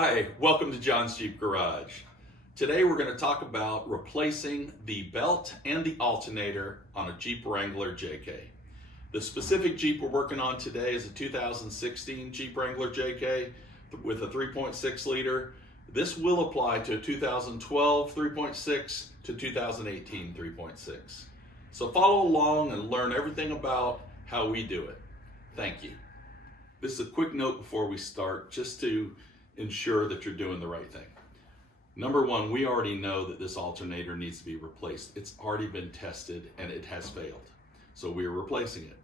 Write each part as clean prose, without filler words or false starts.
Hi, welcome to John's Jeep Garage. Today we're going to talk about replacing the belt and the alternator on a Jeep Wrangler JK. The specific Jeep we're working on today is a 2016 Jeep Wrangler JK with a 3.6 liter. This will apply to a 2012 3.6 to 2018 3.6. So follow along and learn everything about how we do it. Thank you. This is a quick note before we start, just to ensure that you're doing the right thing. Number one, we already know that this alternator needs to be replaced. It's already been tested and it has failed. So we're replacing it.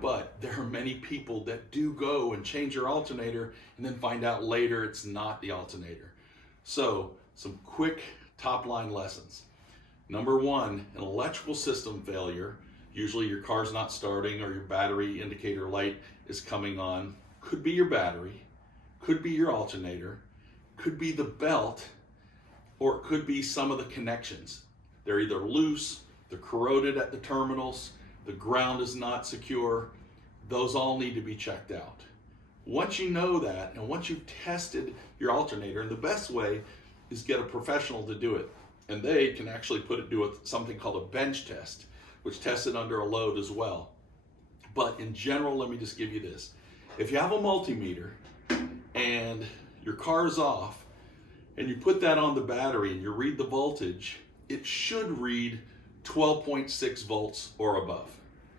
But there are many people that do go and change their alternator and then find out later it's not the alternator. So some quick top line lessons. Number one, an electrical system failure. Usually your car's not starting or your battery indicator light is coming on. Could be your battery, could be your alternator, could be the belt, or it could be some of the connections. They're either loose, they're corroded at the terminals, the ground is not secure. Those all need to be checked out. Once you know that, and once you've tested your alternator, and the best way is get a professional to do it. And they can actually do something called a bench test, which tests it under a load as well. But in general, let me just give you this. If you have a multimeter and your car's off and you put that on the battery and you read the voltage, it should read 12.6 volts or above.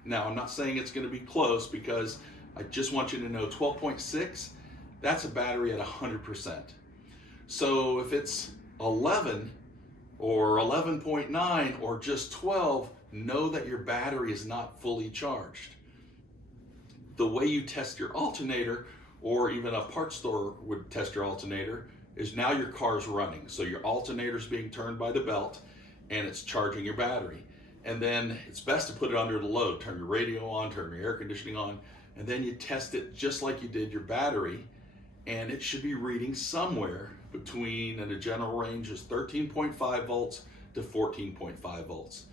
Now, I'm not saying it's going to be close, because I just want you to know 12.6, that's a battery at 100%. So if it's 11 or 11.9 or just 12, know that your battery is not fully charged. The way you test your alternator, or even a parts store would test your alternator, is now your car's running. So your alternator's being turned by the belt and it's charging your battery. And then it's best to put it under the load. Turn your radio on, turn your air conditioning on, and then you test it just like you did your battery, and it should be reading somewhere between, in a general range, is 13.5 volts to 14.5 volts.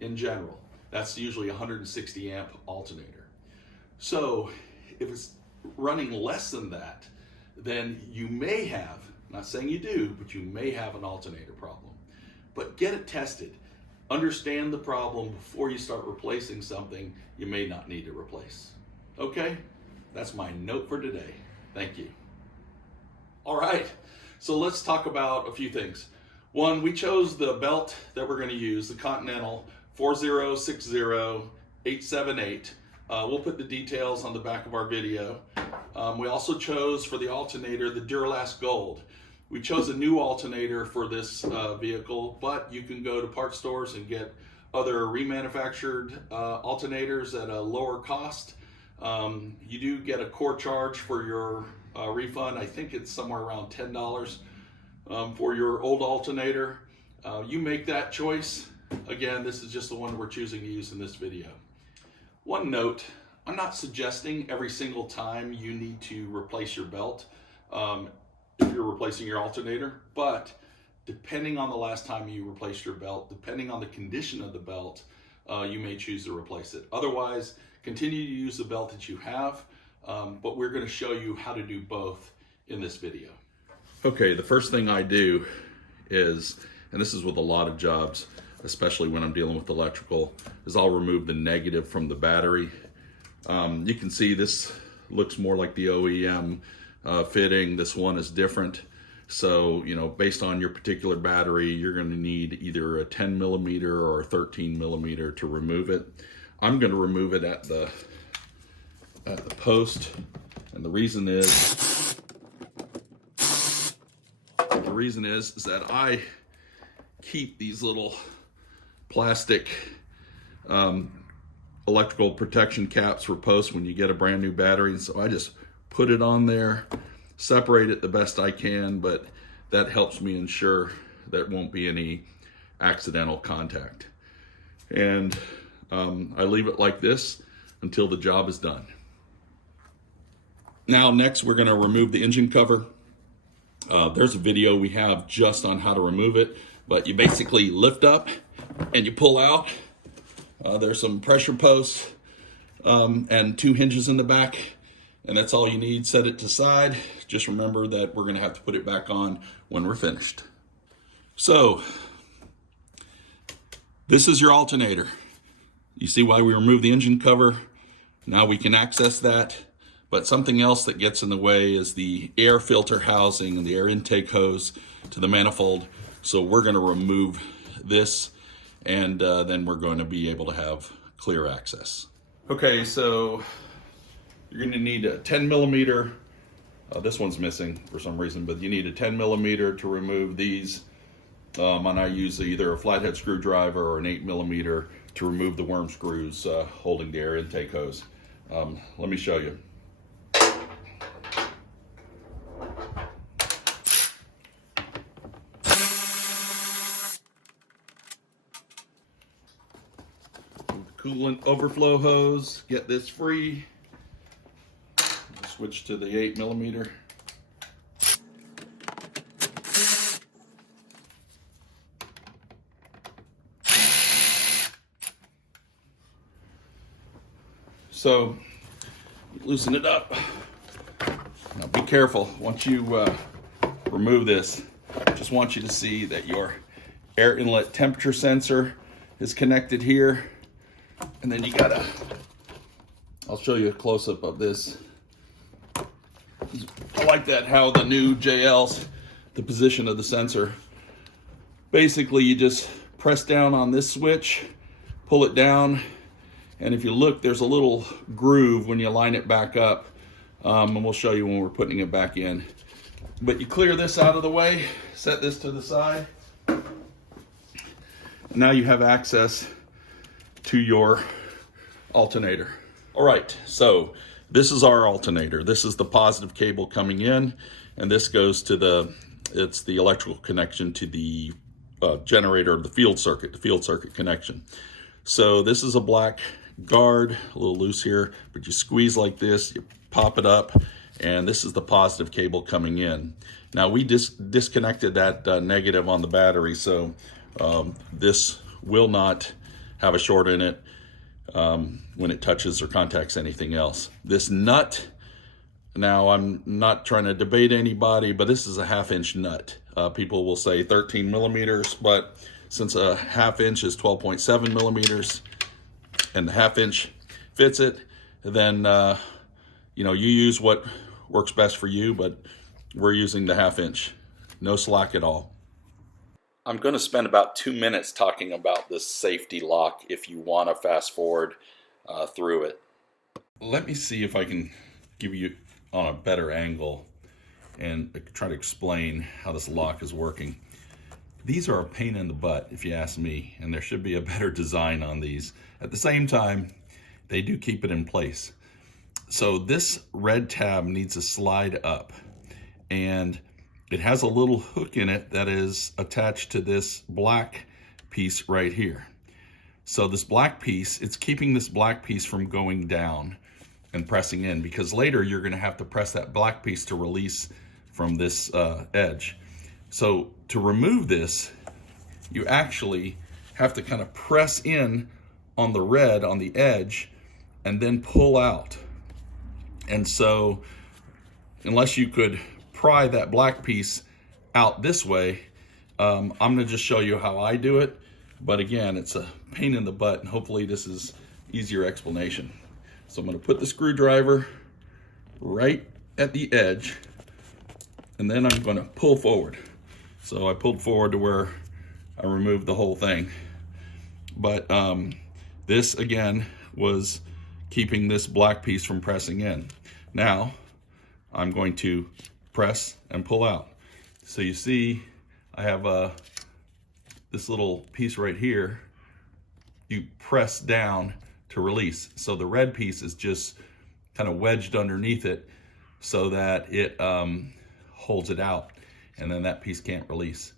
In general, that's usually a 160 amp alternator. So if it's running less than that, then you may have, I'm not saying you do, but you may have an alternator problem. But get it tested. Understand the problem before you start replacing something you may not need to replace. Okay? That's my note for today. Thank you. All right, so let's talk about a few things. One, we chose the belt that we're going to use, the Continental 4060878. We'll put the details on the back of our video. We also chose for the alternator the Duralast Gold. We chose a new alternator for this vehicle, but you can go to parts stores and get other remanufactured alternators at a lower cost. You do get a core charge for your refund. I think it's somewhere around $10 for your old alternator. You make that choice. Again, this is just the one we're choosing to use in this video. One note, I'm not suggesting every single time you need to replace your belt if you're replacing your alternator, but depending on the last time you replaced your belt, depending on the condition of the belt, you may choose to replace it. Otherwise, continue to use the belt that you have, but we're going to show you how to do both in this video. Okay, the first thing I do is, and this is with a lot of jobs, especially when I'm dealing with electrical, is I'll remove the negative from the battery. You can see this looks more like the OEM fitting. This one is different. So, based on your particular battery, you're going to need either a 10 millimeter or a 13 millimeter to remove it. I'm going to remove it at the post, and the reason is that I keep these little plastic electrical protection caps for posts when you get a brand new battery. And so I just put it on there, separate it the best I can, but that helps me ensure there won't be any accidental contact. And I leave it like this until the job is done. Now, next we're going to remove the engine cover. There's a video we have just on how to remove it, but you basically lift up and you pull out. There's some pressure posts and two hinges in the back, And that's all you need. Set it to side. Just remember that we're going to have to put it back on when we're finished. So this is your alternator. You see why we removed the engine cover? Now we can access that. But something else that gets in the way is the air filter housing and the air intake hose to the manifold. So we're going to remove this, and then we're going to be able to have clear access. Okay, so you're going to need a 10 millimeter. This one's missing for some reason, but you need a 10 millimeter to remove these. And I use either a flathead screwdriver or an 8 millimeter to remove the worm screws holding the air intake hose. Let me show you. Coolant overflow hose, get this free. Switch to the 8 millimeter. So loosen it up. Now be careful. Once you remove this, I just want you to see that your air inlet temperature sensor is connected here. And then you gotta, I'll show you a close-up of this. I like that how the new JL's, the position of the sensor. Basically you just press down on this switch, pull it down, and if you look, there's a little groove when you line it back up. And we'll show you when we're putting it back in. But you clear this out of the way, set this to the side. And now you have access to your alternator. All right, so this is our alternator. This is the positive cable coming in, and this goes to it's the electrical connection to the generator, the field circuit connection. So this is a black guard, a little loose here, but you squeeze like this, you pop it up, and this is the positive cable coming in. Now we disconnected that negative on the battery, so this will not have a short in it when it touches or contacts anything else. This nut, now I'm not trying to debate anybody, but this is a 1/2 inch nut. People will say 13 millimeters, but since a 1/2 inch is 12.7 millimeters and the 1/2 inch fits it, then you know, you use what works best for you, but we're using the 1/2 inch. No slack at all. I'm going to spend about 2 minutes talking about this safety lock if you want to fast forward through it. Let me see if I can give you on a better angle and try to explain how this lock is working. These are a pain in the butt, if you ask me, and there should be a better design on these. At the same time, they do keep it in place. So this red tab needs to slide up, and it has a little hook in it that is attached to this black piece right here. So this black piece, it's keeping this black piece from going down and pressing in, because later you're going to have to press that black piece to release from this edge. So to remove this, you actually have to kind of press in on the red on the edge and then pull out. And so unless you could pry that black piece out this way, I'm going to just show you how I do it. But again, it's a pain in the butt, and hopefully this is easier explanation. So I'm going to put the screwdriver right at the edge, and then I'm going to pull forward. So I pulled forward to where I removed the whole thing. But this again was keeping this black piece from pressing in. Now I'm going to press and pull out. So you see I have this little piece right here. You press down to release. So the red piece is just kind of wedged underneath it so that it holds it out, and then that piece can't release.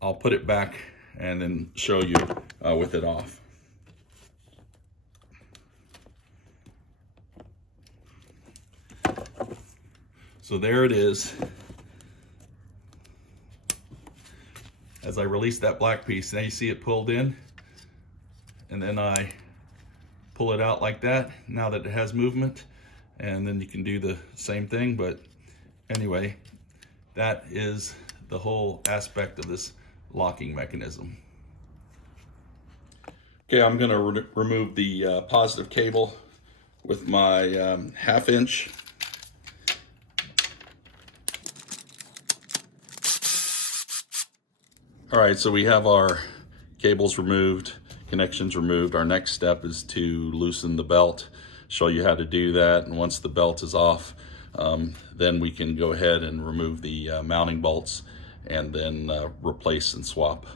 I'll put it back and then show you with it off. So there it is. As I release that black piece, now you see it pulled in, and then I pull it out like that, now that it has movement, and then you can do the same thing. But anyway, that is the whole aspect of this locking mechanism. Okay, I'm going to remove the positive cable with my 1/2 inch. All right, so we have our cables removed, connections removed. Our next step is to loosen the belt, show you how to do that. And once the belt is off, then we can go ahead and remove the mounting bolts and then replace and swap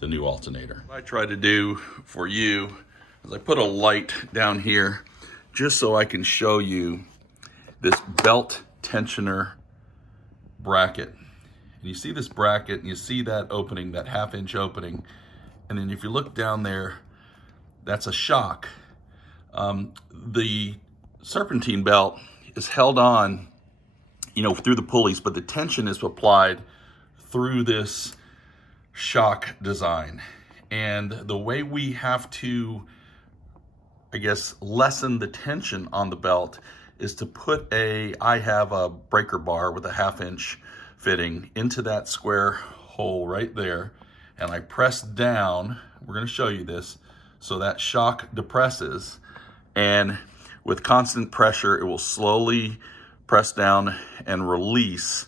the new alternator. What I try to do for you is I put a light down here just so I can show you this belt tensioner bracket. And you see this bracket and you see that opening, that 1/2 inch opening. And then if you look down there, that's a shock. The serpentine belt is held on, through the pulleys, but the tension is applied through this shock design. And the way we have to, lessen the tension on the belt is to put I have a breaker bar with a 1/2 inch fitting into that square hole right there. And I press down, we're gonna show you this, so that shock depresses, and with constant pressure, it will slowly press down and release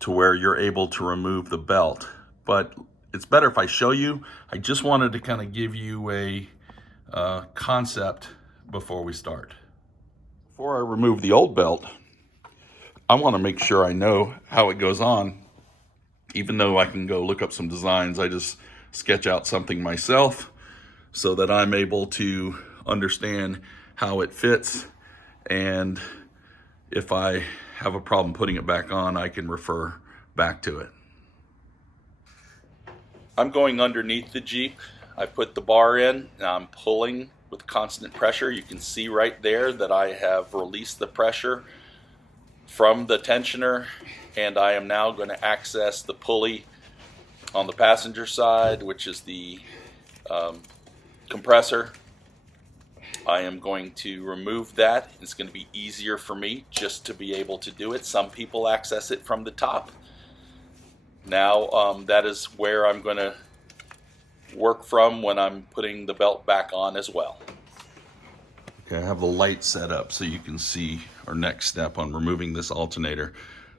to where you're able to remove the belt. But it's better if I show you. I just wanted to kind of give you a concept before we start. Before I remove the old belt, I want to make sure I know how it goes on. Even though I can go look up some designs, I just sketch out something myself so that I'm able to understand how it fits. And if I have a problem putting it back on, I can refer back to it. I'm going underneath the Jeep. I put the bar in and I'm pulling with constant pressure. You can see right there that I have released the pressure from the tensioner, and I am now going to access the pulley on the passenger side, which is the compressor. I am going to remove that. It's going to be easier for me just to be able to do it. Some people access it from the top. Now that is where I'm going to work from when I'm putting the belt back on as well. Okay, I have the light set up so you can see our next step on removing this alternator.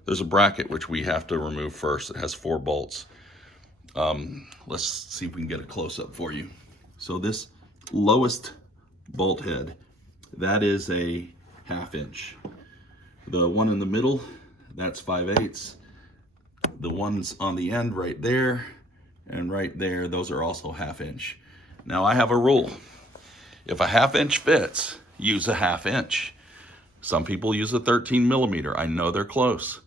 There's a bracket which we have to remove first. It has 4 bolts. Let's see if we can get a close-up for you. So this lowest bolt head, that is a 1/2 inch. The one in the middle, that's 5/8. The ones on the end right there and right there, those are also 1/2 inch. Now I have a rule. If a 1/2 inch fits, use a 1/2 inch. Some people use a 13 millimeter. I know they're close,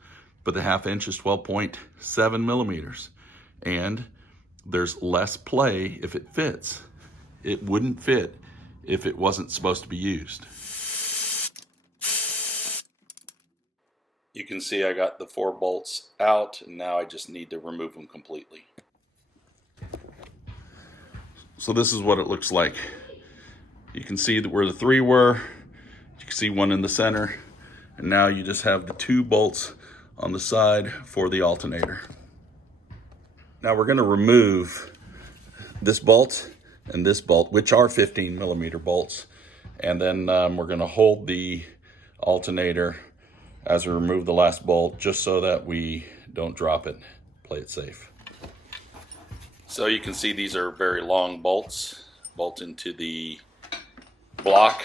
but the 1/2 inch is 12.7 millimeters. And there's less play if it fits. It wouldn't fit if it wasn't supposed to be used. You can see I got the 4 bolts out, and now I just need to remove them completely. So this is what it looks like. You can see where the 3 were. You can see one in the center, and now you just have the 2 bolts on the side for the alternator. Now we're going to remove this bolt and this bolt, which are 15 millimeter bolts, and then we're going to hold the alternator as we remove the last bolt, just so that we don't drop it. Play it safe. So you can see these are very long bolts, bolt into the block,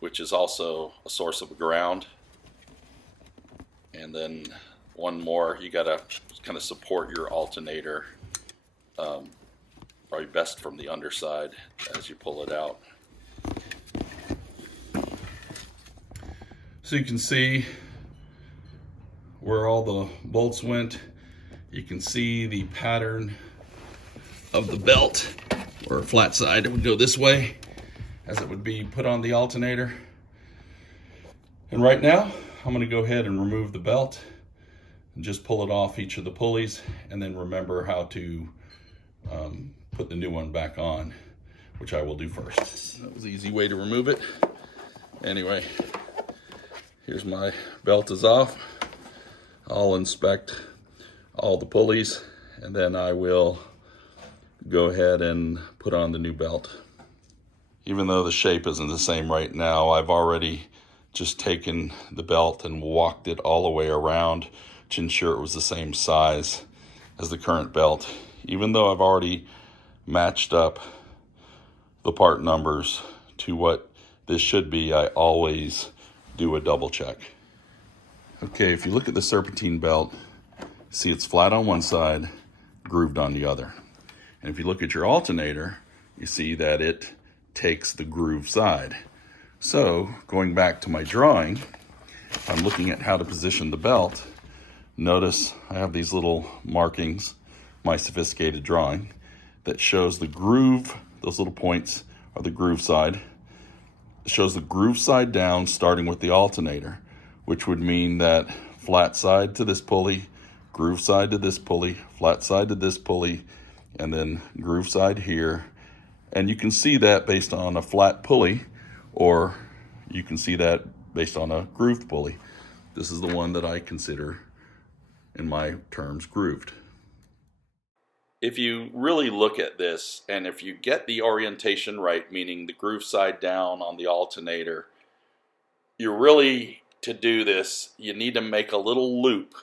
which is also a source of ground. And then one more, you gotta kind of support your alternator, probably best from the underside as you pull it out. So you can see where all the bolts went. You can see the pattern of the belt, or flat side, it would go this way as it would be put on the alternator. And right now, I'm going to go ahead and remove the belt and just pull it off each of the pulleys, and then remember how to put the new one back on, which I will do first. That was an easy way to remove it. Anyway, Here's my belt is off. I'll inspect all the pulleys and then I will go ahead and put on the new belt. Even though the shape isn't the same right now, I've already just taken the belt and walked it all the way around to ensure it was the same size as the current belt. Even though I've already matched up the part numbers to what this should be, I always do a double check. Okay, if you look at the Serpentine belt, see it's flat on one side, grooved on the other. And if you look at your alternator, you see that it takes the groove side. So going back to my drawing, I'm looking at how to position the belt. Notice I have these little markings, my sophisticated drawing, that shows the groove. Those little points are the groove side. It shows the groove side down starting with the alternator, which would mean that flat side to this pulley, groove side to this pulley, flat side to this pulley, and then groove side here. And you can see that based on a flat pulley, or you can see that based on a grooved pulley. This is the one that I consider, in my terms, grooved. If you really look at this, and if you get the orientation right, meaning the groove side down on the alternator, you really, to do this, you need to make a little loop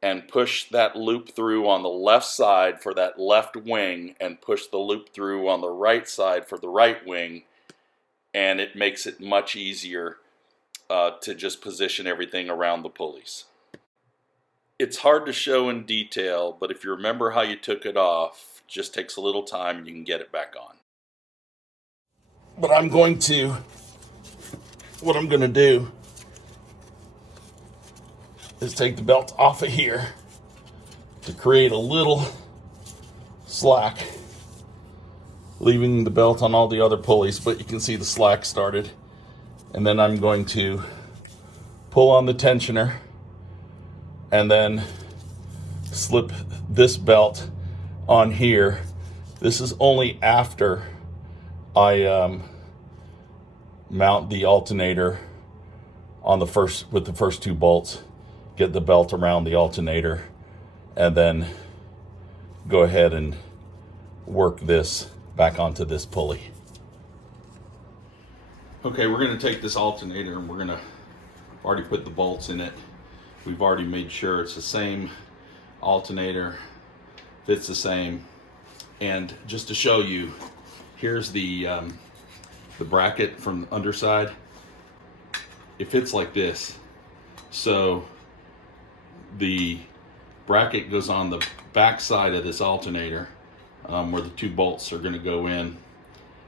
and push that loop through on the left side for that left wing and push the loop through on the right side for the right wing, and it makes it much easier to just position everything around the pulleys. It's hard to show in detail, but if you remember how you took it off, it just takes a little time and you can get it back on. But what I'm going to do is take the belt off of here to create a little slack, leaving the belt on all the other pulleys, but you can see the slack started. And then I'm going to pull on the tensioner and then slip this belt on here. This is only after I mount the alternator on the first two bolts, get the belt around the alternator, and then go ahead and work this back onto this pulley. Okay, we're going to take this alternator and we're going to already put the bolts in it. We've already made sure it's the same alternator, fits the same. And just to show you, here's the bracket from the underside. It fits like this. So the bracket goes on the back side of this alternator, where the two bolts are going to go in,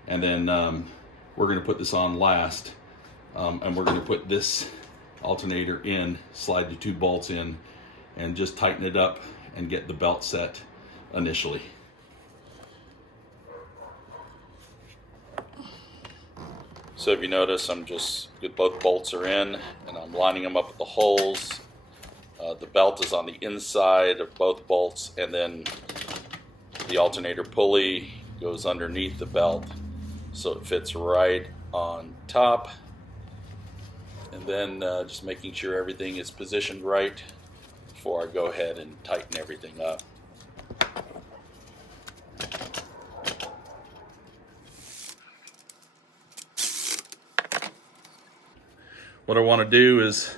and then we're going to put this on last, and we're going to put this alternator in, slide the two bolts in, and just tighten it up and get the belt set initially. So if you notice, both bolts are in and I'm lining them up with the holes. The belt is on the inside of both bolts, and then the alternator pulley goes underneath the belt so it fits right on top. And then just making sure everything is positioned right before I go ahead and tighten everything up. What I want to do is,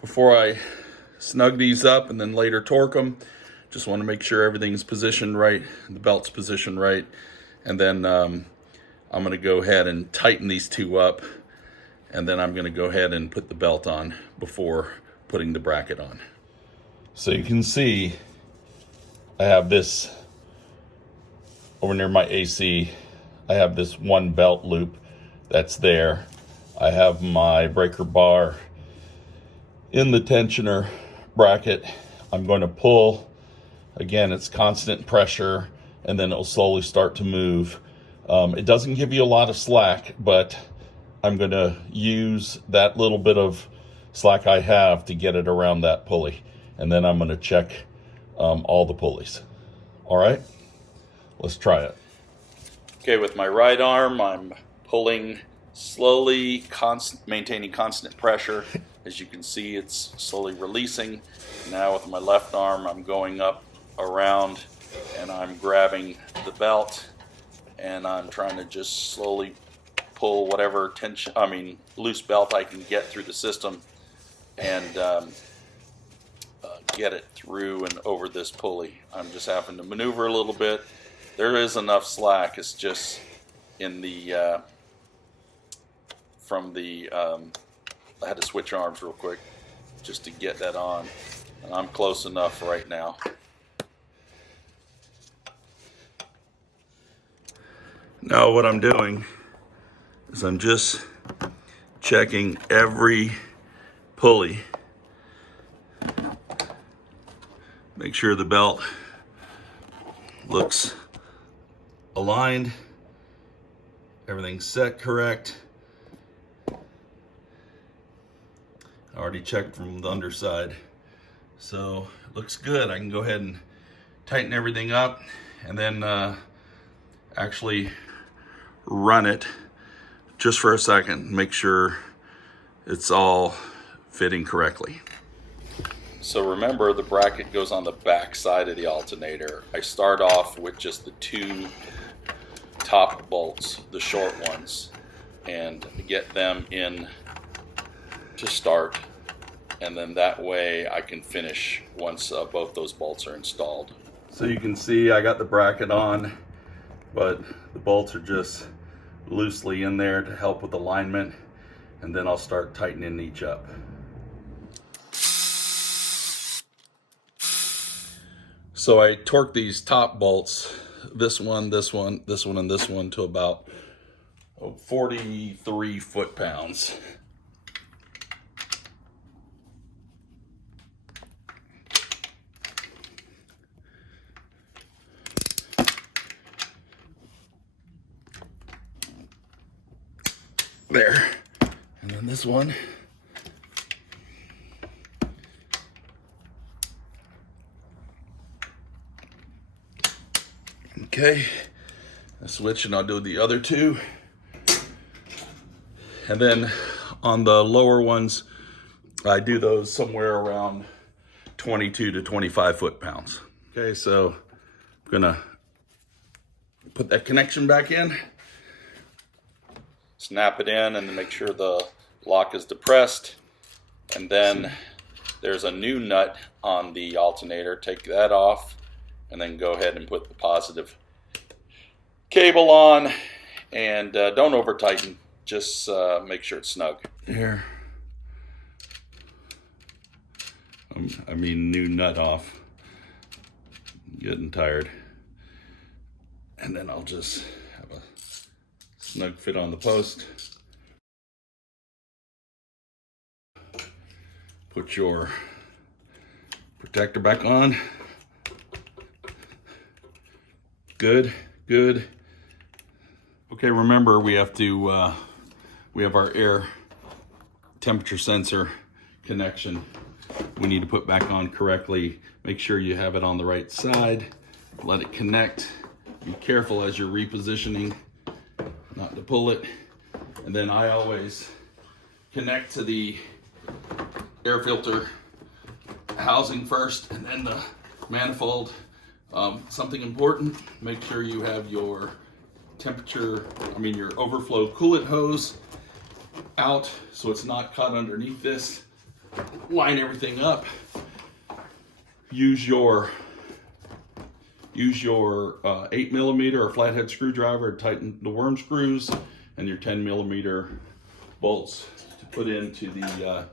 before I snug these up and then later torque them, just want to make sure everything's positioned right, the belt's positioned right, and then I'm going to go ahead and tighten these two up, and then I'm going to go ahead and put the belt on before putting the bracket on. So you can see I have this over near my AC. I have this one belt loop that's there. I have my breaker bar in the tensioner bracket. I'm going to pull. Again, it's constant pressure, and then it'll slowly start to move. It doesn't give you a lot of slack, but I'm going to use that little bit of slack I have to get it around that pulley. And then I'm going to check all the pulleys. All right, let's try it. Okay, with my right arm, I'm pulling slowly maintaining constant pressure. As you can see, it's slowly releasing. Now with my left arm, I'm going up around and I'm grabbing the belt and I'm trying to just slowly pull whatever loose belt I can get through the system and get it through and over this pulley. I'm just having to maneuver a little bit. There is enough slack. It's just in the I had to switch arms real quick just to get that on, and I'm close enough right now. Now what I'm doing is I'm just checking every pulley. Make sure the belt looks aligned, everything's set correct. I already checked from the underside, so it looks good. I can go ahead and tighten everything up and then actually run it just for a second, make sure it's all fitting correctly. So remember, the bracket goes on the back side of the alternator. I start off with just the 2 top bolts, the short ones, and get them in to start, and then that way I can finish once both those bolts are installed. So you can see I got the bracket on, but the bolts are just loosely in there to help with alignment, and then I'll start tightening each up. So I torque these top bolts, this one, this one, this one, and this one, to about 43 foot-pounds. There. And then this one. Okay. I switch and I'll do the other 2. And then on the lower ones, I do those somewhere around 22 to 25 foot-pounds. Okay, so I'm gonna put that connection back in. Snap it in and then make sure the lock is depressed. And then there's a new nut on the alternator. Take that off and then go ahead and put the positive cable on. And don't over tighten, just make sure it's snug. Here. New nut off. I'm getting tired. And then I'll just have a snug fit on the post. Put your protector back on. Good, good. Okay, remember we have our air temperature sensor connection we need to put back on correctly. Make sure you have it on the right side. Let it connect. Be careful as you're repositioning not to pull it. And then I always connect to the air filter housing first and then the manifold. Something important, make sure you have your your overflow coolant hose out so it's not caught underneath this. Line everything up. Use your 8mm or flathead screwdriver to tighten the worm screws, and your 10mm bolts to put into the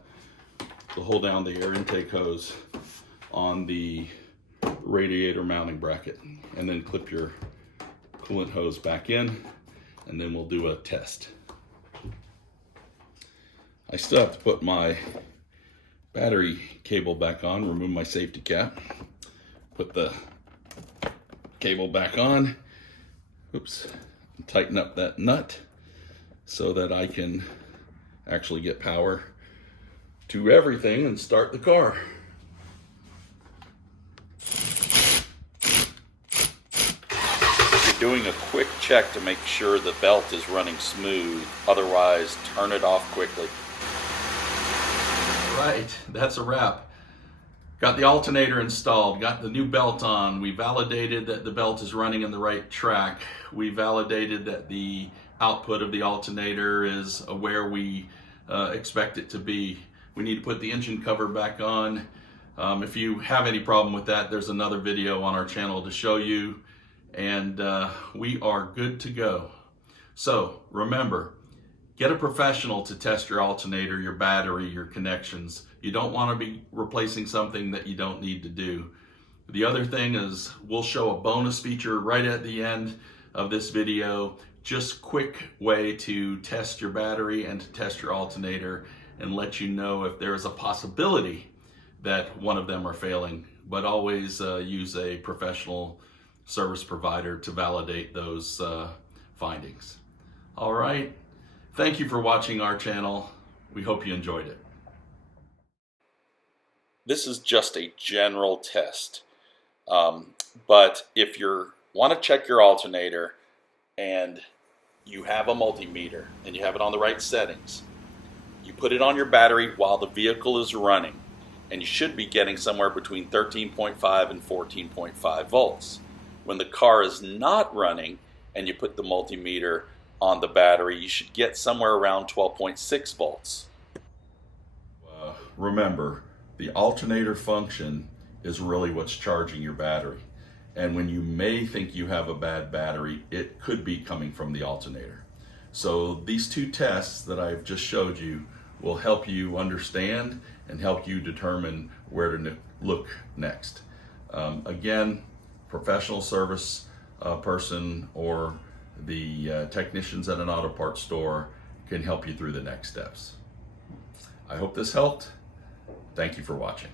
hold down the air intake hose on the radiator mounting bracket, and then clip your coolant hose back in, and then we'll do a test. I still have to put my battery cable back on, remove my safety cap, put the cable back on, oops, tighten up that nut so that I can actually get power to everything and start the car. doing a quick check to make sure the belt is running smooth. Otherwise, turn it off quickly. Right, that's a wrap. Got the alternator installed, got the new belt on. We validated that the belt is running in the right track. We validated that the output of the alternator is where we expect it to be. We need to put the engine cover back on. If you have any problem with that, there's another video on our channel to show you, and we are good to go. So remember, get a professional to test your alternator, your battery, your connections. You don't want to be replacing something that you don't need to do. The other thing is we'll show a bonus feature right at the end of this video. Just quick way to test your battery and to test your alternator and let you know if there is a possibility that one of them are failing. But always use a professional service provider to validate those findings. All right. Thank you for watching our channel. We hope you enjoyed it. This is just a general test. But if you want to check your alternator and you have a multimeter and you have it on the right settings, you put it on your battery while the vehicle is running, and you should be getting somewhere between 13.5 and 14.5 volts. When the car is not running and you put the multimeter on the battery, you should get somewhere around 12.6 volts. Remember, the alternator function is really what's charging your battery. And when you may think you have a bad battery, it could be coming from the alternator. So these two tests that I've just showed you will help you understand and help you determine where to look next. Again, professional service person or the technicians at an auto parts store can help you through the next steps. I hope this helped. Thank you for watching.